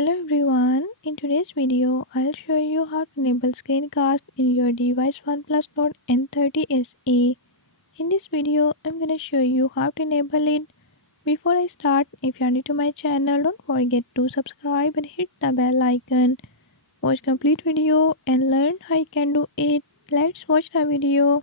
Hello everyone, in today's video I'll show you how to enable screencast in your device Oneplus Nord N30 SE. In this video I'm gonna show you how to enable it. Before I start, if you are new to my channel, don't forget to subscribe and hit the bell icon. Watch complete video and learn how you can do it. Let's watch the video.